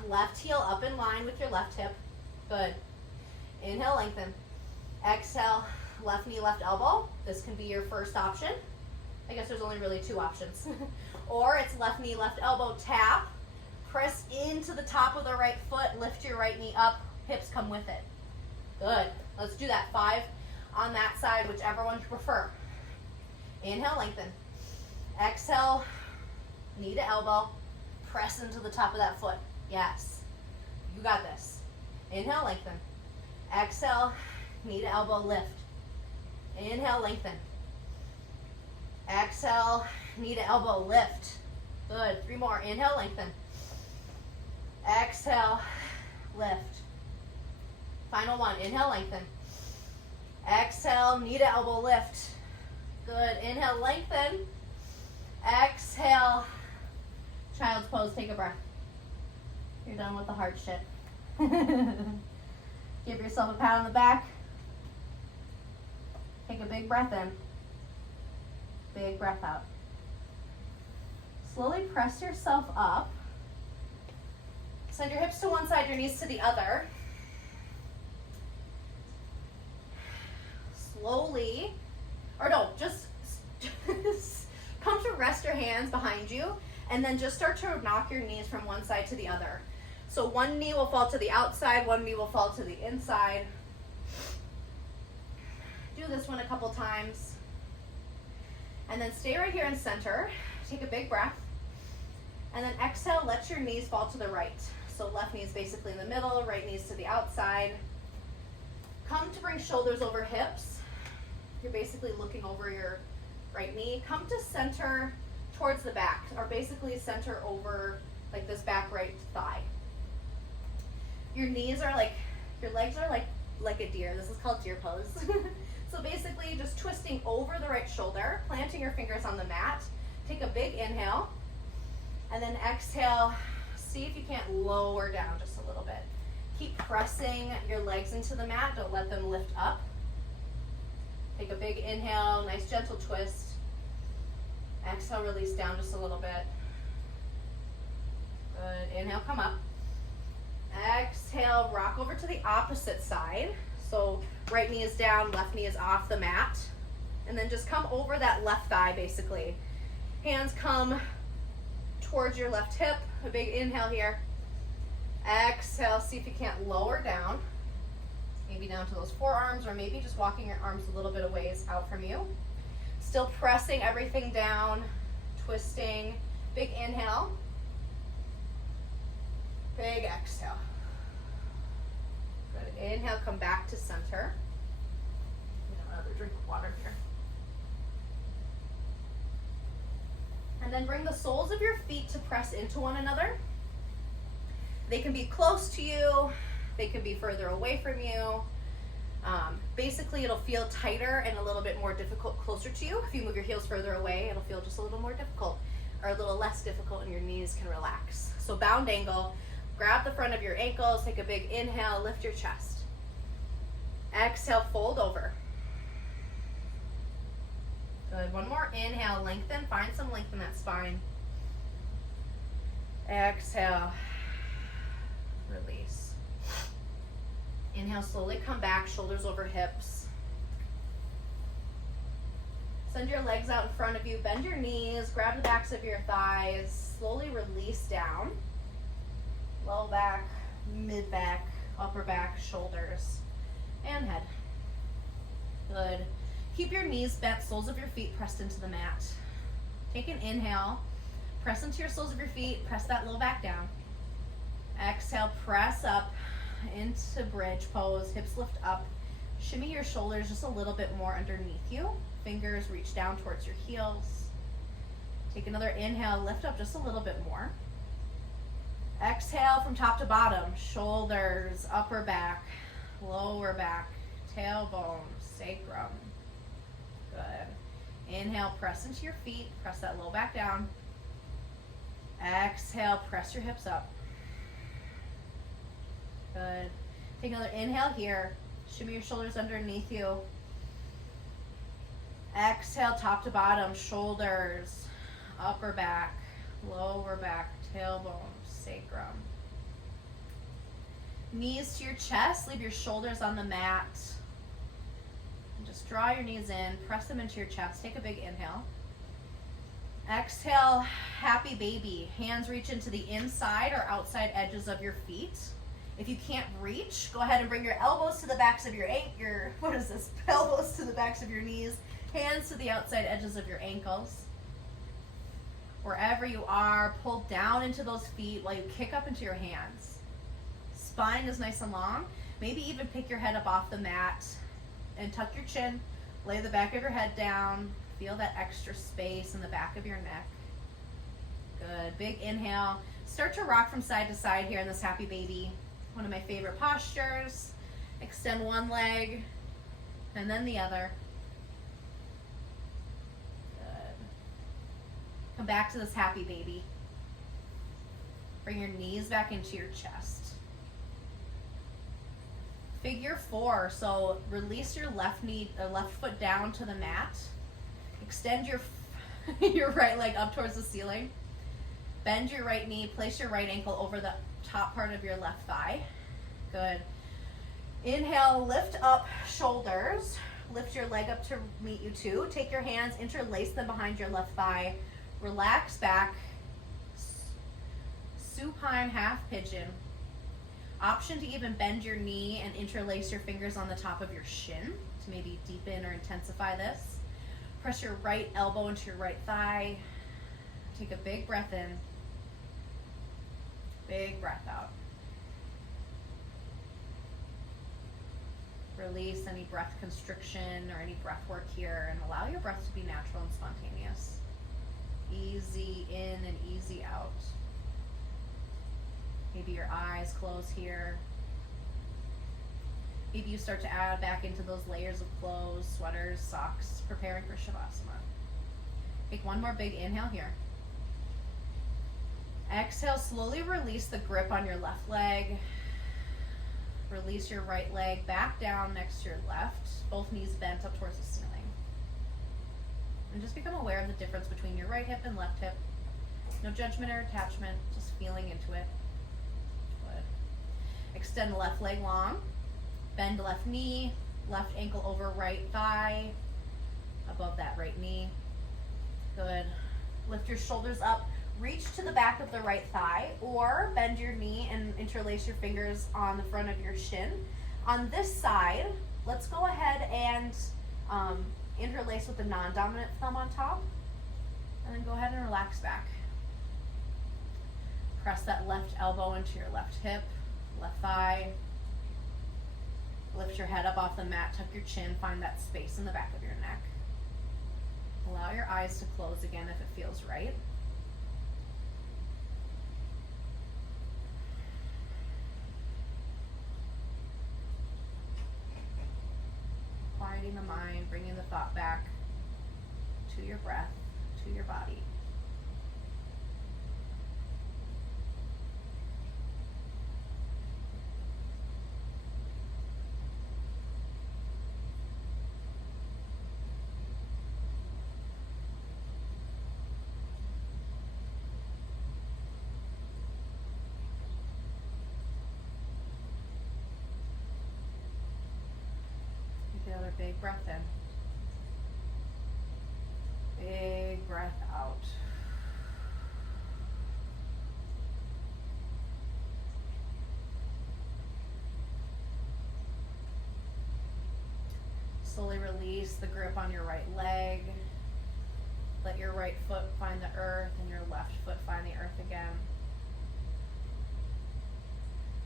left heel up in line with your left hip. Good. Inhale, lengthen. Exhale, left knee, left elbow. This can be your first option. I guess there's only really 2 options. Or it's left knee, left elbow, tap. Press into the top of the right foot, lift your right knee up, hips come with it. Good. Let's do that. 5 on that side, whichever one you prefer. Inhale, lengthen. Exhale, knee to elbow, press into the top of that foot. Yes. You got this. Inhale, lengthen. Exhale, knee to elbow, lift. Inhale, lengthen. Exhale, knee to elbow, lift. Good. 3 more. Inhale, lengthen. Exhale, lift. Final one. Inhale, lengthen. Exhale, knee to elbow, lift. Good. Inhale, lengthen. Exhale, child's pose. Take a breath. You're done with the hard shit. Give yourself a pat on the back. Take a big breath in. Big breath out. Slowly press yourself up. Send your hips to one side, your knees to the other. Slowly, or no, just come to rest your hands behind you and then just start to knock your knees from one side to the other. So one knee will fall to the outside, one knee will fall to the inside. Do this one a couple times. And then stay right here in center. Take a big breath. And then exhale, let your knees fall to the right. So left knee is basically in the middle, right knees to the outside. Come to bring shoulders over hips. You're basically looking over your right knee. Come to center towards the back, or basically center over like this back right thigh. Your knees are like, your legs are like a deer. This is called deer pose. So basically just twisting over the right shoulder, planting your fingers on the mat. Take a big inhale, and then exhale. See if you can't lower down just a little bit. Keep pressing your legs into the mat. Don't let them lift up. Take a big inhale, nice gentle twist. Exhale, release down just a little bit. Good. Inhale, come up. Exhale, rock over to the opposite side. So right knee is down, left knee is off the mat. And then just come over that left thigh, basically. Hands come towards your left hip. A big inhale here. Exhale, see if you can't lower down. Maybe down to those forearms, or maybe just walking your arms a little bit of ways out from you. Still pressing everything down, twisting. Big inhale. Big exhale. Good. Inhale, come back to center. Another drink of water here. And then bring the soles of your feet to press into one another. They can be close to you. They can be further away from you. Basically, it'll feel tighter and a little bit more difficult closer to you. If you move your heels further away, it'll feel just a little more difficult, or a little less difficult, and your knees can relax. So bound angle, grab the front of your ankles, take a big inhale, lift your chest. Exhale, fold over. Good. One more inhale, lengthen. Find some length in that spine. Exhale, release. Inhale, slowly come back, shoulders over hips. Send your legs out in front of you, bend your knees, grab the backs of your thighs, slowly release down. Low back, mid back, upper back, shoulders, and head. Good. Keep your knees bent, soles of your feet pressed into the mat. Take an inhale, press into your soles of your feet, press that low back down. Exhale, press up into bridge pose, hips lift up. Shimmy your shoulders just a little bit more underneath you. Fingers reach down towards your heels. Take another inhale, lift up just a little bit more. Exhale from top to bottom, shoulders, upper back, lower back, tailbone, sacrum. Good. Inhale, press into your feet, press that low back down. Exhale, press your hips up. Good. Take another inhale here. Shimmy your shoulders underneath you. Exhale, top to bottom, shoulders, upper back, lower back, tailbone, sacrum. Knees to your chest, leave your shoulders on the mat. And just draw your knees in, press them into your chest. Take a big inhale. Exhale, happy baby. Hands reach into the inside or outside edges of your feet. If you can't reach, go ahead and bring your elbows to the backs of your elbows to the backs of your knees, hands to the outside edges of your ankles. Wherever you are, pull down into those feet while you kick up into your hands. Spine is nice and long. Maybe even pick your head up off the mat and tuck your chin. Lay the back of your head down. Feel that extra space in the back of your neck. Good. Big inhale. Start to rock from side to side here in this happy baby. One of my favorite postures. Extend one leg and then the other. Good. Come back to this happy baby. Bring your knees back into your chest. Figure four. So release your left foot down to the mat. Extend your right leg up towards the ceiling. Bend your right knee. Place your right ankle over the top part of your left thigh. Good. Inhale, lift up shoulders. Lift your leg up to meet you two. Take your hands, interlace them behind your left thigh. Relax back. Supine half pigeon. Option to even bend your knee and interlace your fingers on the top of your shin to maybe deepen or intensify this. Press your right elbow into your right thigh. Take a big breath in. Big breath out. Release any breath constriction or any breath work here, and allow your breath to be natural and spontaneous. Easy in and easy out. Maybe your eyes close here. Maybe you start to add back into those layers of clothes, sweaters, socks, preparing for Shavasana. Take one more big inhale here. Exhale, slowly release the grip on your left leg. Release your right leg back down next to your left, both knees bent up towards the ceiling. And just become aware of the difference between your right hip and left hip. No judgment or attachment, just feeling into it. Good. Extend the left leg long. Bend left knee, left ankle over right thigh, above that right knee. Good. Lift your shoulders up. Reach to the back of the right thigh, or bend your knee and interlace your fingers on the front of your shin. On this side, let's go ahead and interlace with the non-dominant thumb on top, and then go ahead and relax back. Press that left elbow into your left hip, left thigh. Lift your head up off the mat, tuck your chin, find that space in the back of your neck. Allow your eyes to close again if it feels right. Quieting the mind, bringing the thought back to your breath, to your body. Take another big breath in. Big breath out. Slowly release the grip on your right leg. Let your right foot find the earth and your left foot find the earth again.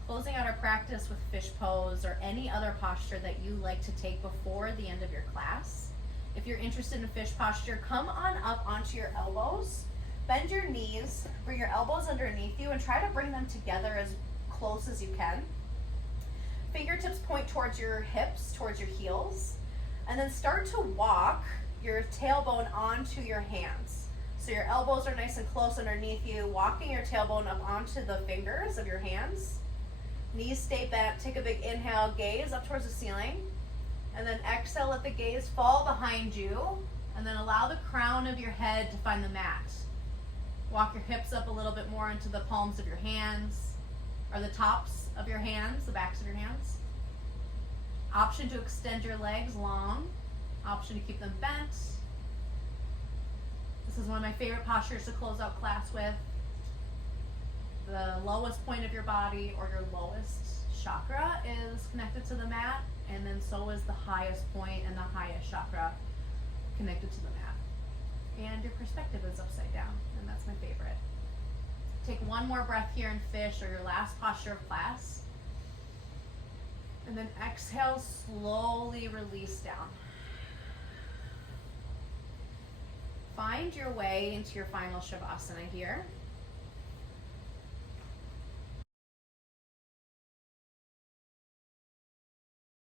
Closing out our practice with fish pose or any other posture that you like to take before the end of your class. If you're interested in fish posture, come on up onto your elbows. Bend your knees, bring your elbows underneath you, and try to bring them together as close as you can. Fingertips point towards your hips, towards your heels, and then start to walk your tailbone onto your hands. So your elbows are nice and close underneath you, walking your tailbone up onto the fingers of your hands. Knees stay bent. Take a big inhale, gaze up towards the ceiling. And then exhale, let the gaze fall behind you. And then allow the crown of your head to find the mat. Walk your hips up a little bit more into the palms of your hands, or the tops of your hands, the backs of your hands. Option to extend your legs long. Option to keep them bent. This is one of my favorite postures to close out class with. The lowest point of your body or your lowest chakra is connected to the mat, and then so is the highest point and the highest chakra connected to the mat. And your perspective is upside down, and that's my favorite. Take one more breath here in fish, or your last posture of class. And then exhale, slowly release down. Find your way into your final Shavasana here.